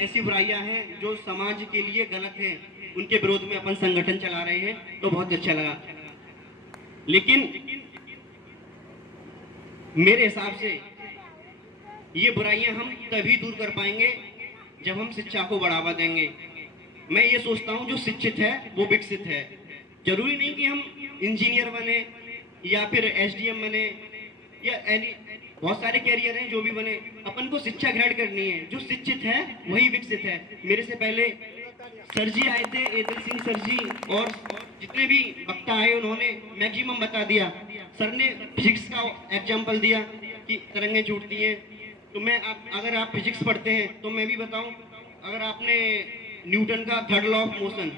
ऐसी बुराइयां हैं जो समाज के लिए गलत हैं, उनके विरोध में अपन संगठन चला रहे हैं, तो बहुत अच्छा लगा। लेकिन मेरे हिसाब से ये बुराइयां हम तभी दूर कर पाएंगे जब हम शिक्षा को बढ़ावा देंगे। मैं ये सोचता हूँ जो शिक्षित है वो विकसित है। जरूरी नहीं कि हम इंजीनियर बने या फिर एसडीएम बने या बहुत सारे कैरियर हैं जो भी बने, अपन को शिक्षा ग्रहण करनी है। जो शिक्षित है वही विकसित है। मेरे से पहले सर जी आए थे, एदल सिंह सर जी, और जितने भी वक्ता आए उन्होंने मैक्सिमम बता दिया। सर ने फिजिक्स का एग्जाम्पल दिया कि तरंगें छूटती हैं। तो अगर आप फिजिक्स पढ़ते हैं तो मैं भी बताऊं, अगर आपने न्यूटन का third law of motion,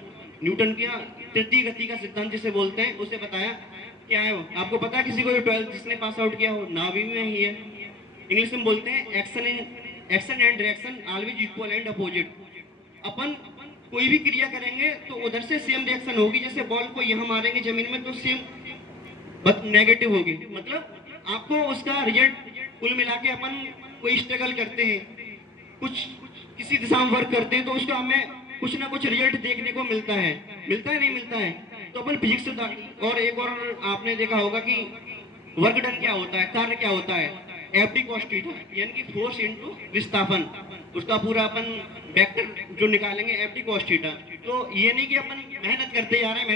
Newton का तृतीय गति का सिद्धांत जिसे बोलते हैं, उसे बताया। क्या है वो आपको पता है? किसी को 12th जिसने पास आउट किया हो, नावी में ही है। इंग्लिश में बोलते हैं action and reaction always equal and opposite. अपन कोई भी क्रिया करेंगे तो उधर से सेम रिएक्शन होगी। जैसे बॉल को यहाँ मारेंगे जमीन में तो सेम नेगेटिव होगी। मतलब आपको उसका रिजल्ट कुल मिला के अपन कोई स्ट्रगल करते हैं, कुछ किसी दिशा में वर्क करते हैं तो उसका हमें कुछ ना कुछ रिजल्ट देखने को मिलता है नहीं मिलता है। तो अपन फिजिक्स और एक और आपने देखा होगा कि वर्क डन क्या होता है, कार्य क्या होता है, एफडी कॉस थीटा, यानी कि फोर्स इनटू विस्थापन। उसका पूरा अपन वेक्टर जो निकालेंगे एफडी कॉस थीटा। तो ये नहीं कि अपन मेहनत करते जा रहे हैं,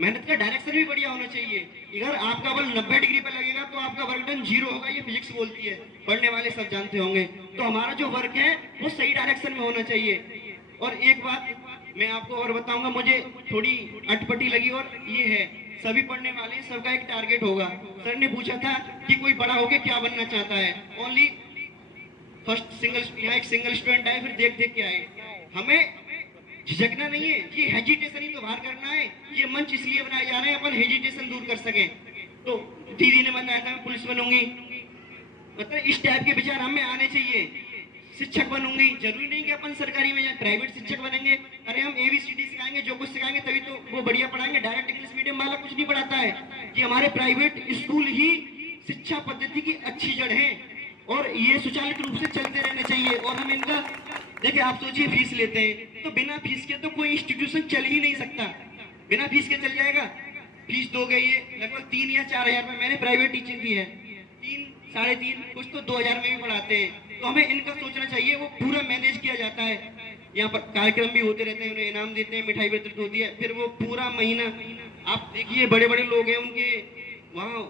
मेहनत का डायरेक्शन भी बढ़िया होना चाहिए। अगर आपका बल 90 डिग्री पर लगेगा तो आपका वर्क डन 0 होगा, ये फिजिक्स बोलती है, पढ़ने वाले सब जानते होंगे। तो हमारा जो वर्क है वो सही डायरेक्शन में होना चाहिए। और एक बात मैं आपको और बताऊंगा, मुझे थोड़ी अटपटी लगी, और ये है सभी पढ़ने वाले सबका एक टारगेट होगा। सर ने पूछा था कि कोई बड़ा होके क्या बनना चाहता है। ओनली फर्स्ट एक सिंगल स्टूडेंट आए, फिर देख के आए। हमें झिझकना नहीं है, ये हेजिटेशन ही तो बाहर करना है। ये मंच इसलिए बनाए जा रहे हैं अपन हेजिटेशन दूर कर सकें। तो दीदी ने बताया था मैं पुलिस बनूंगी, मतलब इस टाइप के विचार हमें आने चाहिए। शिक्षक बनूंगी, जरूरी नहीं कि अपन सरकारी में जाए, प्राइवेट शिक्षक बनेंगे। अरे हम ABCD सिखाएंगे, जो कुछ सिखाएंगे तभी तो वो बढ़िया पढ़ाएंगे। डायरेक्ट इंग्लिश मीडियम वाला कुछ नहीं पढ़ाता है। कि हमारे प्राइवेट स्कूल ही शिक्षा पद्धति की अच्छी जड़ है और ये सुचालित रूप से चलते रहने चाहिए। और हम इनका देखिए, आप सोचिए फीस लेते हैं तो बिना फीस के तो कोई इंस्टीट्यूशन चल ही नहीं सकता। बिना फीस के चल जाएगा? फीस दोगे ये लगभग 3 या 4 हजार में। मैंने प्राइवेट टीचिंग की है, 3, 3.5, कुछ तो 2000 में भी पढ़ाते हैं। तो हमें इनका सोचना चाहिए, वो पूरा मैनेज किया जाता है। यहाँ पर कार्यक्रम भी होते रहते हैं, उन्हें इनाम देते हैं, मिठाई वितरित होती है, फिर वो पूरा महीना आप देखिए बड़े बड़े लोग हैं उनके वहाँ।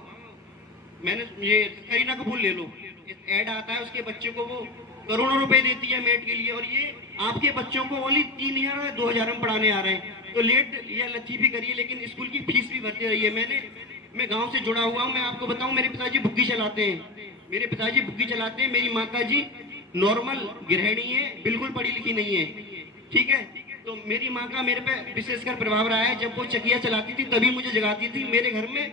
मैंने ये करीना कपूर ले लो, ऐड आता है, उसके बच्चे को वो करोड़ों रुपए देती है मेट के लिए, और ये आपके बच्चों को ओनली 3000 या 2000 में पढ़ाने आ रहे हैं। तो लेट या लतीफी करिए, लेकिन स्कूल की फीस भी भरती रही है। मैं गांव से जुड़ा हुआ हूं। मैं आपको बताऊं, मेरे पिताजी बुग्गी चलाते हैं। मेरी माता जी नॉर्मल गृहिणी है, बिल्कुल पढ़ी लिखी नहीं है, ठीक है। तो मेरी माँ का मेरे पे विशेषकर प्रभाव रहा है। जब वो चकिया चलाती थी तभी मुझे जगाती थी। मेरे घर में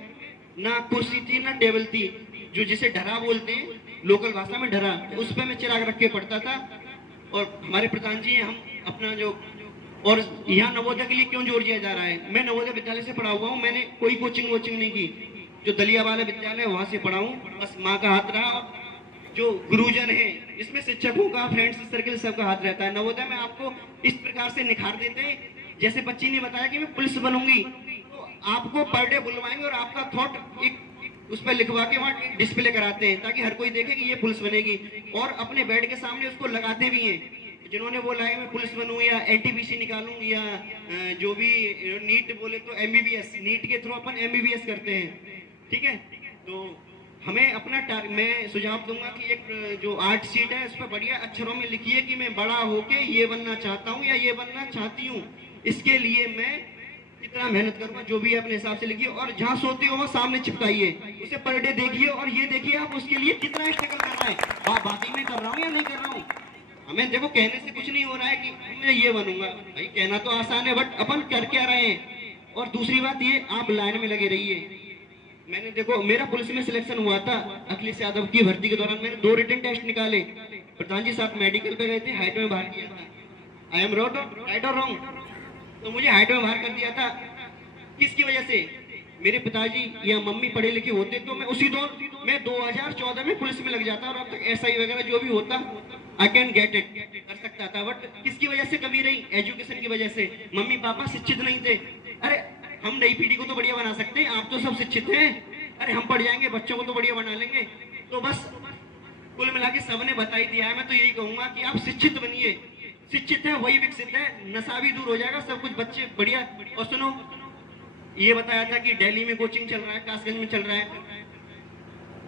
ना कुर्सी थी ना टेबल थी, जो जिसे ढरा बोलते हैं लोकल भाषा में, ढरा, उस पर मैं चिराग रख के पढ़ता था। और हमारे प्रधान जी हैं, हम अपना जो, और यहाँ नवोदय के लिए क्यों जोर दिया जा रहा है, मैं नवोदय विद्यालय से पढ़ा हुआ हूँ। मैंने कोई कोचिंग नहीं की, जो दलिया वाला विद्यालय वहां से पढ़ा हूँ। बस माँ का हाथ रहा। जो गुरुजन है इसमें शिक्षकों का, फ्रेंड्स सर्कल सबका हाथ रहता है। नवोदय में आपको इस प्रकार से निखार देते हैं। जैसे बच्ची ने बताया कि मैं पुलिस बनूंगी, तो आपको पर डे बुलवाएंगे और आपका थॉट एक उस पर लिखवा के वहाँ डिस्प्ले कराते हैं, ताकि हर कोई देखे कि ये पुलिस बनेगी। और अपने बेड के सामने उसको लगाते भी हैं। जिन्होंने बोला है मैं पुलिस बनूं या NTPC निकालूं या जो भी नीट बोले तो MBBS, नीट के थ्रू अपन MBBS करते हैं, ठीक है। तो हमें अपना मैं सुझाव दूंगा कि एक जो 8 सीट है उस पर बढ़िया अक्षरों में लिखिए कि मैं बड़ा होके ये बनना चाहता हूँ या ये बनना चाहती हूँ। इसके लिए मैं कितना मेहनत करूंगा, जो भी अपने हिसाब से लिखिए। और जहाँ सोते हो वहाँ सामने चिपकाइए, उसे पर डे देखिए और ये देखिए आप उसके लिए कितना स्ट्रगल कर रहा है। बाकी मैं कर रहा हूँ या नहीं कर रहा हूँ। हमें देखो कहने से कुछ नहीं हो रहा है कि मैं ये बनूंगा, भाई कहना तो आसान है, बट अपन कर क्या रहे हैं। और दूसरी बात ये, आप लाइन में लगे रहिए। मैंने देखो, मेरा पुलिस में सिलेक्शन हुआ था अखिलेश यादव की भर्ती के दौरान। मैंने 2 रिटन टेस्ट निकाले, प्रधान जी साथ मेडिकल पे गए थे, हाइट में बाहर किया था। आई एम राइट और रॉन्ग? तो मुझे हाइट में बाहर कर दिया था। किसकी वजह से? मेरे पिताजी या मम्मी पढ़े लिखे होते तो मैं उसी दौर मैं 2014 में पुलिस में लग जाता और अब तक एसआई वगैरह जो भी होता आई कैन गेट इट कर सकता था। बट किसकी वजह से कमी रही? एजुकेशन की वजह से। मम्मी पापा शिक्षित नहीं थे। अरे हम नई पीढ़ी को तो बढ़िया बना सकते हैं, आप तो सब शिक्षित हैं। अरे हम पढ़ जाएंगे, बच्चों को तो बढ़िया बना लेंगे। तो बस कुल मिला के सबने बता ही दिया है। मैं तो यही कहूंगा कि आप शिक्षित बनिए, शिक्षित है वही विकसित है, नशा भी दूर हो जाएगा, सब कुछ बच्चे बढ़िया। और सुनो, ये बताया था कि दिल्ली में कोचिंग चल रहा है, कासगंज में चल रहा है,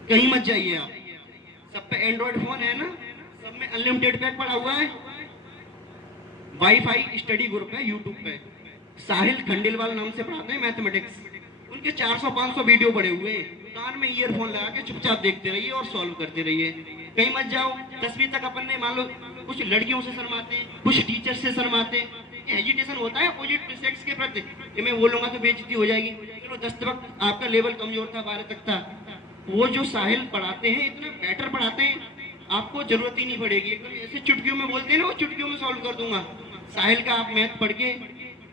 कहीं मत जाइए आप। सब पे एंड्रॉइड फोन है ना, सब में अनलिमिटेड पैक पड़ा हुआ है, वाईफाई स्टडी ग्रुप है यूट्यूब पे, साहिल खंडेलवाल नाम से पढ़ाते हैं मैथमेटिक्स, उनके 400-500 वीडियो पड़े हुए हैं। कान में ईयरफोन लगा के चुपचाप देखते रहिए और सॉल्व करते रहिए, कहीं मत जाओ। 10वीं तक अपन ने मान लो कुछ लड़कियों से शर्माते हैं, कुछ टीचर से शर्माते हैं, एजिटेशन होता है अपोजिट सेक्स के प्रति, कि मैं बोलूंगा तो बेइज्जती हो जाएगी। चलो 10 तक आपका लेवल कमजोर था, 12 तक था। वो जो साहिल पढ़ाते हैं इतना बेटर पढ़ाते हैं, आपको जरूरत ही नहीं पड़ेगी। ऐसे चुटकियों में बोलते हैं ना, वो चुटकियों में सॉल्व कर दूंगा। साहिल का आप मैथ पढ़ के,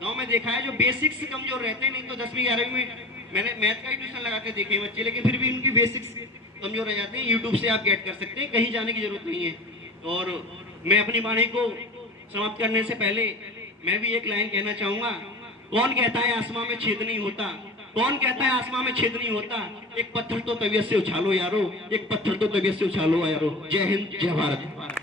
गाँव में देखा है जो बेसिक्स कमजोर रहते हैं, नहीं तो 10वीं 11वीं में मैंने मैथ का ही ट्यूशन लगा के देखे बच्चे, लेकिन फिर भी उनकी बेसिक्स कमजोर रह जाते हैं। यूट्यूब से आप गेट कर सकते हैं, कहीं जाने की जरूरत नहीं है। और मैं अपनी वाणी को समाप्त करने से पहले मैं भी एक लाइन कहना चाहूंगा। कौन कहता है आसमां में छेद नहीं होता? कौन कहता है आसमां में छेद नहीं होता? एक पत्थर तो तबीयत से उछालो यारो, एक पत्थर तो तबीयत से उछालो यारो। जय हिंद, जय भारत।